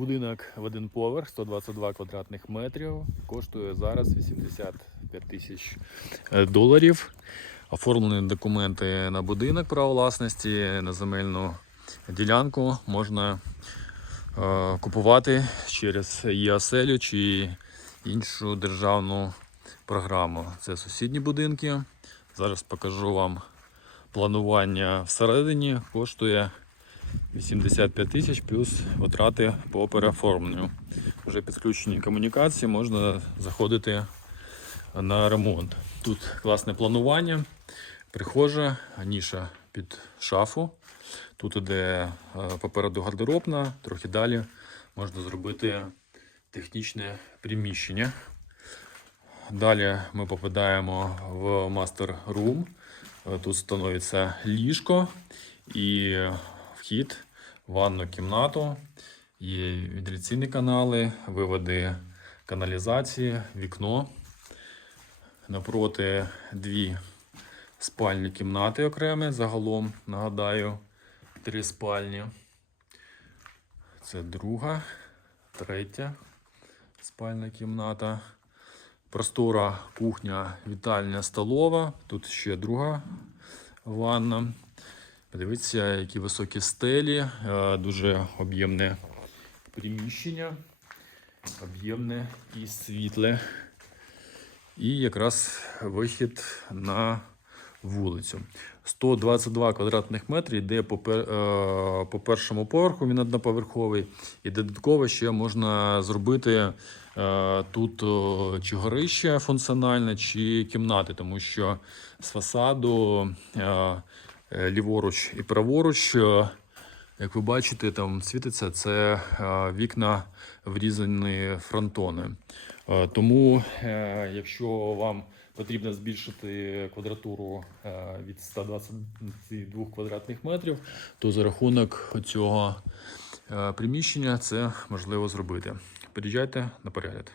Будинок в один поверх, 122 квадратних метрів, коштує зараз 85 тисяч е, доларів. Оформлені документи на будинок право власності, на земельну ділянку можна е, купувати через ЄАСЕЛю чи іншу державну програму. Це сусідні будинки. Зараз покажу вам планування всередині. Коштує 85 тисяч плюс витрати по переоформленню. Вже підключені комунікації, можна заходити на ремонт. Тут класне планування, прихожа, ніша під шафу. Тут іде е, попереду гардеробна, трохи далі можна зробити технічне приміщення. Далі ми попадаємо в мастер рум. Тут становиться ліжко і вхід в ванну кімнату. Є вентиляційні канали, виводи каналізації, вікно. Напроти дві спальні кімнати окремі. Загалом, нагадаю, три спальні. Це друга, третя спальна кімната. Простора кухня, вітальня, столова. Тут ще друга ванна. Подивіться, які високі стелі, е, дуже об'ємне приміщення, об'ємне і світле. І якраз вихід на вулицю. 122 квадратних метри йде по, е, по першому поверху, він одноповерховий. І додатково ще можна зробити е, тут чи горище функціональне, чи кімнати, тому що з фасаду ліворуч і праворуч, е, як ви бачите, там світиться це е, вікна врізані фронтони. Е, Тому, е, якщо вам потрібно збільшити квадратуру е, від 122 квадратних метрів, то за рахунок цього е, приміщення це можливо зробити. Приїжджайте на перегляд.